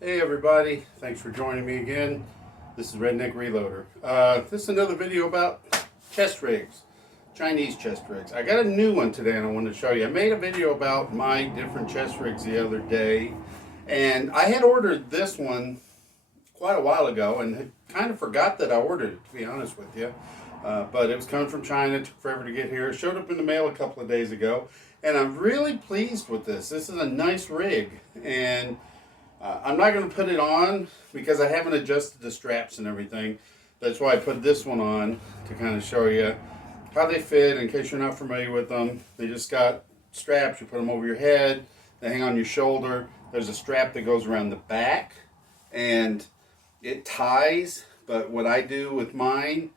Hey everybody, thanks for joining me again. This is Redneck Reloader. This is another video about chest rigs, Chinese chest rigs. I got a new one today and I want to show you. I made a video about my different chest rigs the other day, and I had ordered this one quite a while ago and had kind of forgot that I ordered it, to be honest with you. But it was coming from China, it took forever to get here. It showed up in the mail a couple of days ago, and I'm really pleased with this. This is a nice rig, and I'm not going to put it on because I haven't adjusted the straps and everything. That's why I put this one on to kind of show you how they fit in case you're not familiar with them. They just got straps. You put them over your head. They hang on your shoulder. There's a strap that goes around the back and it ties. But what I do with mine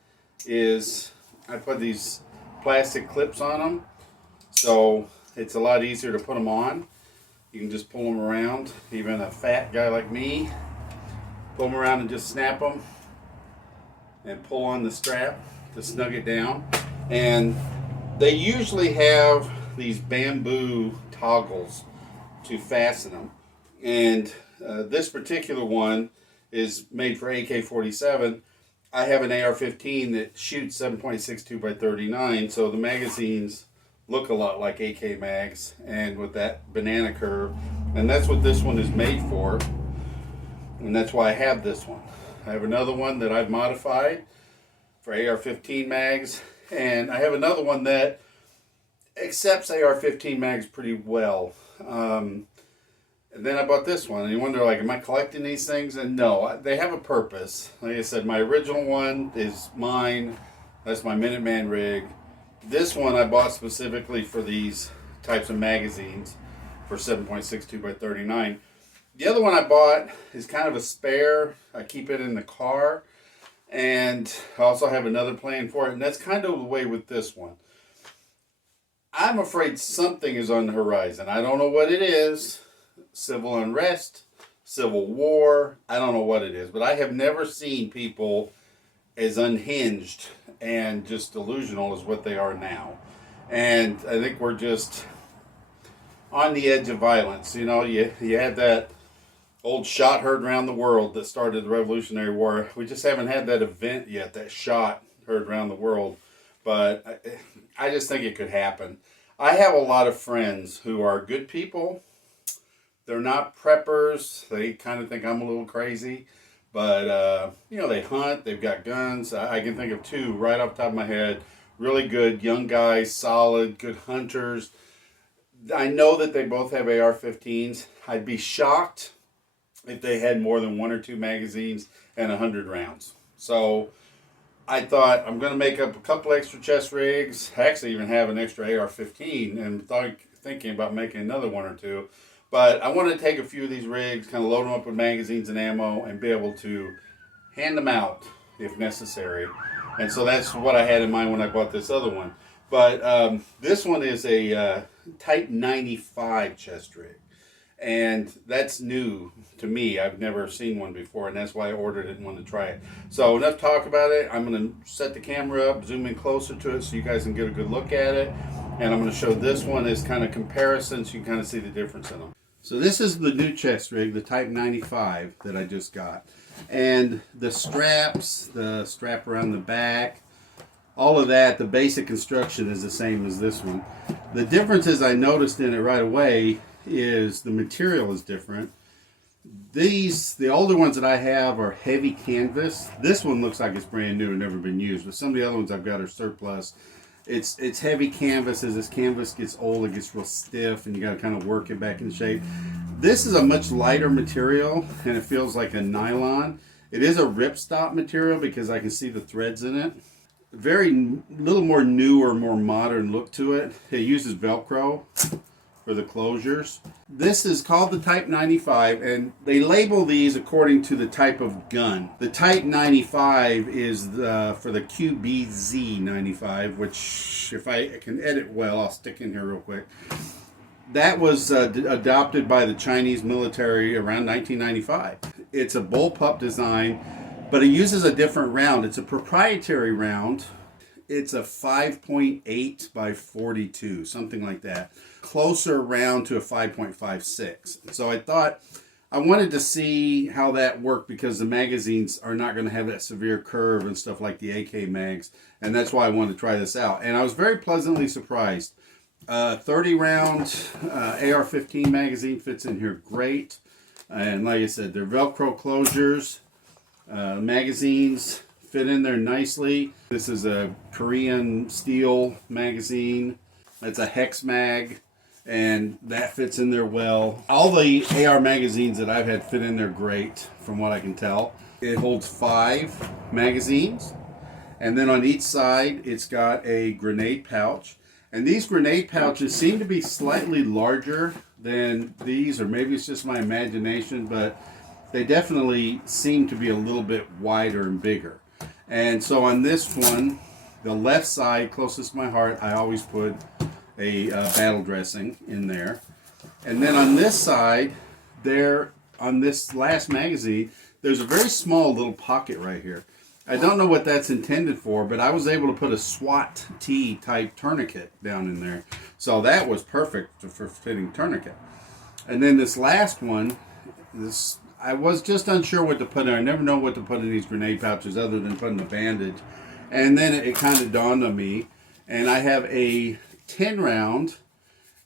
is I put these plastic clips on them. So it's a lot easier to put them on. You can just pull them around. Even a fat guy like me, pull them around and just snap them and pull on the strap to snug it down. And they usually have these bamboo toggles to fasten them. And this particular one is made for AK-47. I have an AR-15 that shoots 7.62 by 39, so the magazines look a lot like AK mags and with that banana curve, and that's what this one is made for, and that's why I have this one. I have another one that I've modified for AR-15 mags, and I have another one that accepts AR-15 mags pretty well. And then I bought this one, and you wonder, like, am I collecting these things? And no, they have a purpose. Like I said, my original one is mine. That's my Minuteman rig. This one I bought specifically for these types of magazines for 7.62 by 39. The other one I bought is kind of a spare. I keep it in the car, and I also have another plan for it, and that's kind of the way with this one. I'm afraid something is on the horizon. I don't know what it is. Civil unrest, civil war, I don't know what it is, but I have never seen people as unhinged and just delusional as what they are now. And I think we're just on the edge of violence. You know, you had that old shot heard around the world that started the Revolutionary War. We just haven't had that event yet, that shot heard around the world. But I just think it could happen. I have a lot of friends who are good people. They're not preppers. They kind of think I'm a little crazy. But, you know, they hunt. They've got guns. I can think of two right off the top of my head. Really good young guys, solid, good hunters. I know that they both have AR-15s. I'd be shocked if they had more than one or two magazines and 100 rounds. So I thought I'm going to make up a couple extra chest rigs. I actually even have an extra AR-15 and thinking about making another one or two. But I want to take a few of these rigs, kind of load them up with magazines and ammo, and be able to hand them out if necessary. And so that's what I had in mind when I bought this other one. But this one is a Type 95 chest rig. And that's new to me. I've never seen one before, and that's why I ordered it and wanted to try it. So enough talk about it. I'm going to set the camera up, zoom in closer to it so you guys can get a good look at it. And I'm going to show this one as kind of comparison so you can kind of see the difference in them. So this is the new chest rig, the Type 95 that I just got. And the straps, the strap around the back, all of that, the basic construction is the same as this one. The differences I noticed in it right away is the material is different. The older ones that I have are heavy canvas. This one looks like it's brand new and never been used, but some of the other ones I've got are surplus. It's heavy canvas. As this canvas gets old, it gets real stiff, and you got to kind of work it back in shape. This is a much lighter material, and it feels like a nylon. It is a ripstop material because I can see the threads in it. Very little more newer, more modern look to it. It uses Velcro for the closures. This is called the Type 95, and they label these according to the type of gun. The Type 95 is for the QBZ 95, which if I can edit well, I'll stick in here real quick. That was adopted by the Chinese military around 1995. It's a bullpup design, but it uses a different round. It's a proprietary round. It's a 5.8 by 42, something like that. Closer round to a 5.56. So I thought I wanted to see how that worked because the magazines are not going to have that severe curve and stuff like the AK mags, and that's why I wanted to try this out. And I was very pleasantly surprised. 30 round AR-15 magazine fits in here great, and like I said, they're Velcro closures. Magazines fit in there nicely. This is a Korean steel magazine. It's a hex mag, and that fits in there well. All the AR magazines that I've had fit in there great, from what I can tell. It holds 5 magazines, and then on each side it's got a grenade pouch. And these grenade pouches seem to be slightly larger than these, or maybe it's just my imagination, but they definitely seem to be a little bit wider and bigger. And so on this one, the left side closest to my heart, I always put a battle dressing in there. And then on this side, there, on this last magazine, there's a very small little pocket right here. I don't know what that's intended for, but I was able to put a SWAT T type tourniquet down in there. So that was perfect for fitting tourniquet. And then this last one, I was just unsure what to put in. I never know what to put in these grenade pouches other than putting a bandage. And then it kind of dawned on me, and I have a 10 round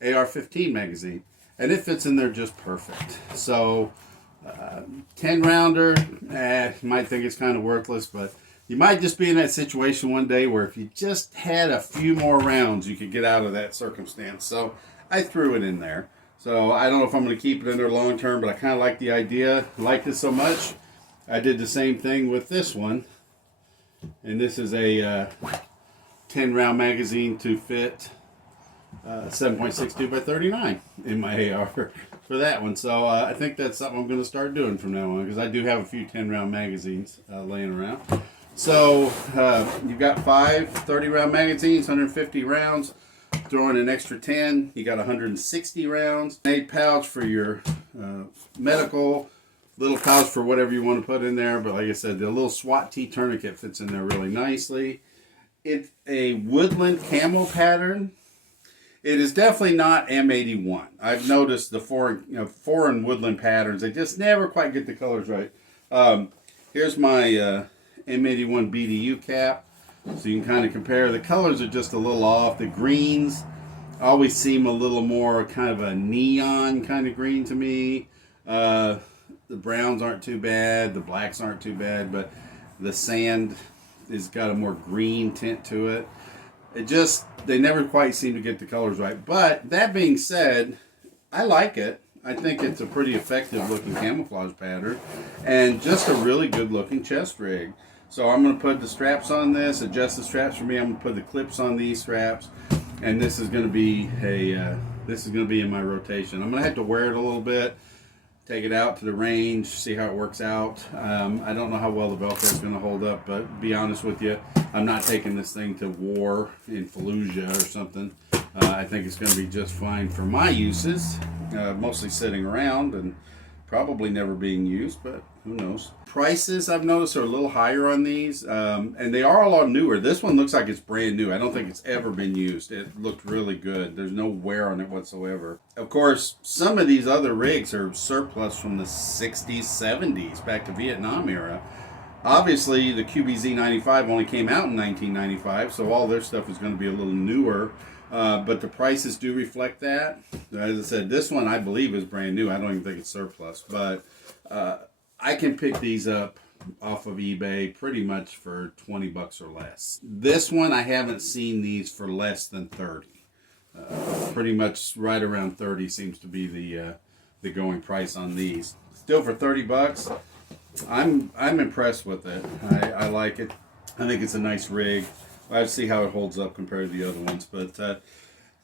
AR-15 magazine, and it fits in there just perfect. So 10 rounder, you might think it's kind of worthless, but you might just be in that situation one day where if you just had a few more rounds, you could get out of that circumstance. So I threw it in there. So I don't know if I'm going to keep it in there long term, but I kind of like the idea. I liked it so much, I did the same thing with this one. And this is a 10 round magazine to fit 7.62 by 39 in my AR for that one. So I think that's something I'm going to start doing from now on, because I do have a few 10 round magazines laying around. So you've got 5 30 round magazines, 150 rounds. Throw in an extra 10, you got 160 rounds. Grenade pouch for your medical, little pouch for whatever you want to put in there. But like I said, the little SWAT T tourniquet fits in there really nicely. It's a woodland camo pattern. It is definitely not M81. I've noticed the foreign woodland patterns, they just never quite get the colors right. Here's my M81 BDU cap, so you can kind of compare. The colors are just a little off. The greens always seem a little more kind of a neon kind of green to me. The browns aren't too bad, the blacks aren't too bad, but the sand has got a more green tint to it. They never quite seem to get the colors right. But that being said, I like it. I think it's a pretty effective looking camouflage pattern and just a really good looking chest rig. So I'm going to put the straps on this, adjust the straps for me. I'm going to put the clips on these straps, and this is going to be in my rotation. I'm going to have to wear it a little bit, take it out to the range, see how it works out. I don't know how well the Velcro is going to hold up, but to be honest with you, I'm not taking this thing to war in Fallujah or something. I think it's going to be just fine for my uses, mostly sitting around and probably never being used, but who knows. Prices I've noticed are a little higher on these, and they are a lot newer. This one looks like it's brand new. I don't think it's ever been used. It looked really good. There's no wear on it whatsoever. Of course, some of these other rigs are surplus from the 60s, 70s, back to Vietnam era. Obviously, the QBZ-95 only came out in 1995, so all their stuff is going to be a little newer. But the prices do reflect that. As I said, this one I believe is brand new. I don't even think it's surplus, but I can pick these up off of eBay pretty much for 20 bucks or less. This one, I haven't seen these for less than 30. Pretty much right around 30 seems to be the going price on these. Still for 30 bucks, I'm impressed with it. I like it. I think it's a nice rig. I have to see how it holds up compared to the other ones, but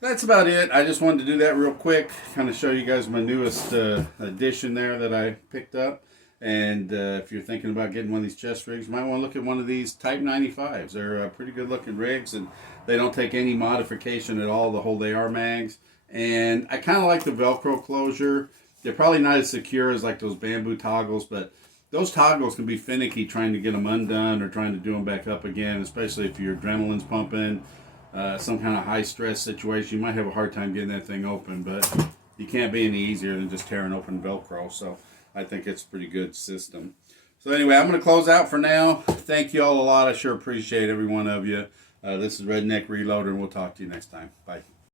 that's about it. I just wanted to do that real quick, kind of show you guys my newest addition there that I picked up. And if you're thinking about getting one of these chest rigs, you might want to look at one of these Type 95s. They're pretty good looking rigs, and they don't take any modification at all to hold AR mags. And I kind of like the Velcro closure. They're probably not as secure as like those bamboo toggles, but those toggles can be finicky trying to get them undone or trying to do them back up again, especially if your adrenaline's pumping, some kind of high stress situation. You might have a hard time getting that thing open, but you can't be any easier than just tearing open Velcro. So I think it's a pretty good system. So anyway, I'm going to close out for now. Thank you all a lot. I sure appreciate every one of you. This is Redneck Reloader, and we'll talk to you next time. Bye.